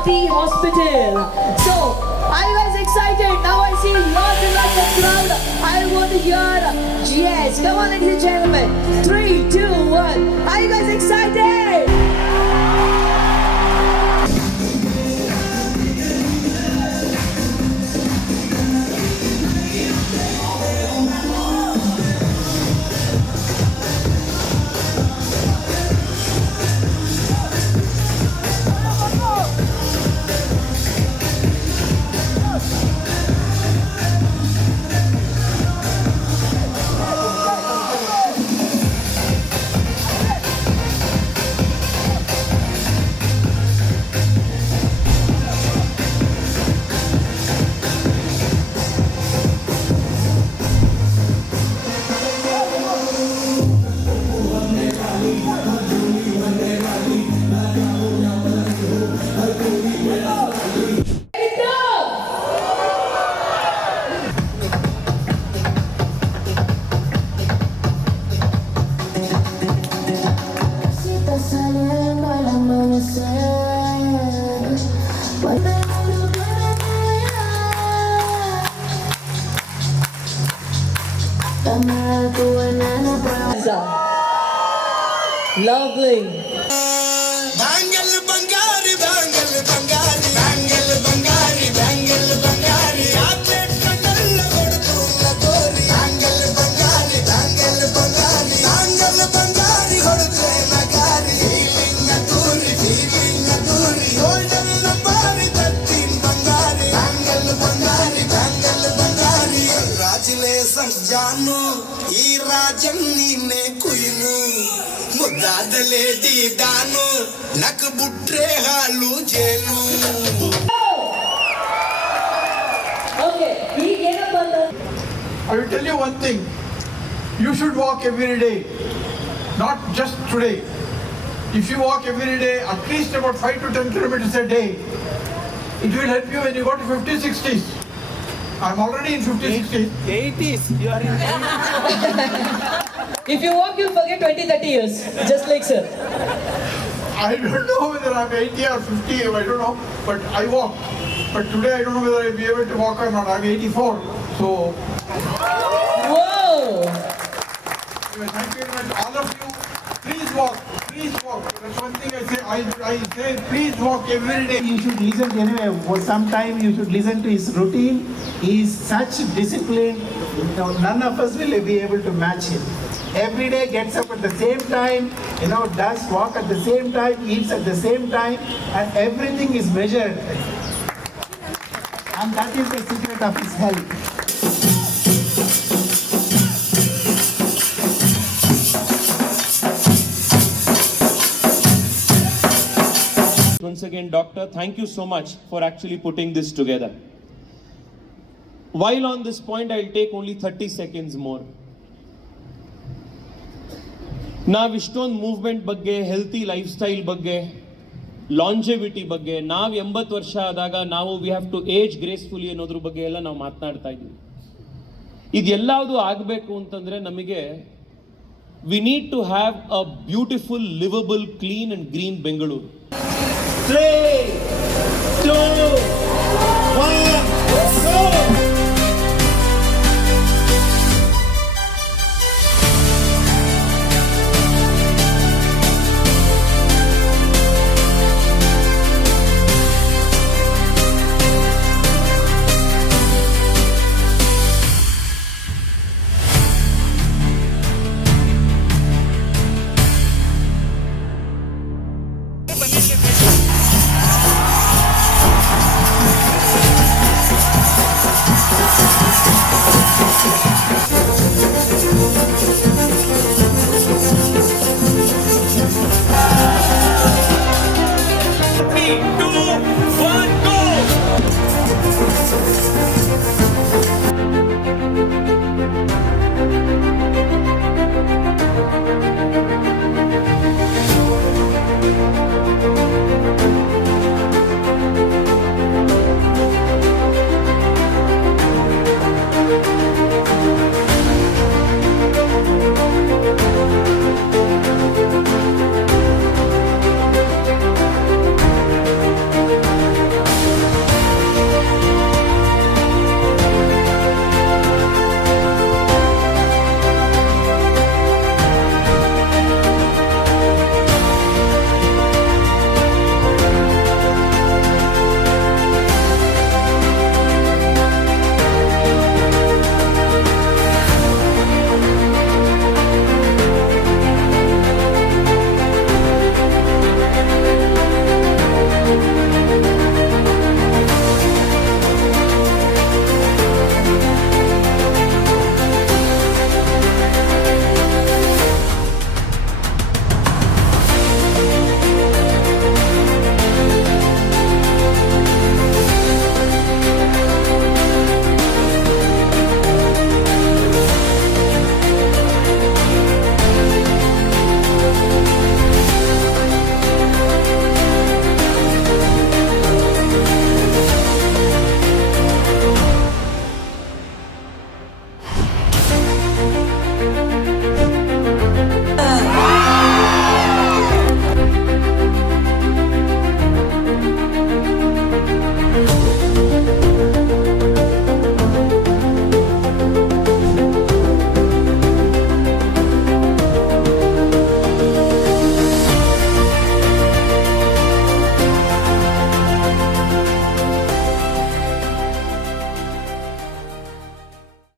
Bharati Hospital. So, are you guys excited? Now I see lots and lots of crowd. I want to hear yes. Come on, ladies and gentlemen. 3, 2, 1. Are you guys excited? Lovely. Bangal Bangari, Bangal Bangari, Bangal Bangari, Bangal Bangari. Chocolate candle kodutula gori. Bangal Bangari, Bangal Bangari, Bangal Bangari kodutula gari. Feeling aduri. Golden nambari 13 Bangari. Bangal Bangari, Bangal Bangari. Congratulations Janu, ee rajam neene queen. ಮುದ್ದಾದ lady ದಾನು ನಕ್ ಬುಟ್ರೆ ಹಾಲು ಜೇನು. Okay, ಈಗ ಏನಪ್ಪ ಅಂತ I will tell you one thing. You should walk every day, not just today. If you walk every day, at least about 5 to 10 kilometers a day, it will help you when you go to 50s, 60s. I'm already in 50s, 60s. 80s, you are in 80s. If you walk, you'll forget 20, 30 years. Just like sir. I don't know whether I'm 80 or 50, I don't know, but I walk. But today I don't know whether I'll be able to walk or not. I'm 84, so Whoa! thank you very much. All of you, please walk, please walk. That's one thing I say. I say, please walk every day. You should listen anyway. For some time, you should listen to his routine. He is such disciplined. None of us will be able to match him. Every day gets up at the same time, does walk at the same time, eats at the same time, and everything is measured. And that is the secret of his health. Once again, doctor, thank you so much for actually putting this together. While on this point, I'll take only 30 seconds more. ನಾವು ಇಷ್ಟೊಂದು movement ಬಗ್ಗೆ, healthy life style ಬಗ್ಗೆ, ಲಾಂಜೆವಿಟಿ ಬಗ್ಗೆ, ನಾವು 80 ವರ್ಷ ಆದಾಗ ನಾವು we have to age gracefully ಅನ್ನೋದ್ರ ಬಗ್ಗೆ ಎಲ್ಲ ನಾವು ಮಾತನಾಡ್ತಾ ಇದ್ವಿ. ಇದೆಲ್ಲದು ಆಗಬೇಕು ಅಂತಂದರೆ ನಮಗೆ we need to have a beautiful, livable, clean and green Bengaluru. 3, 2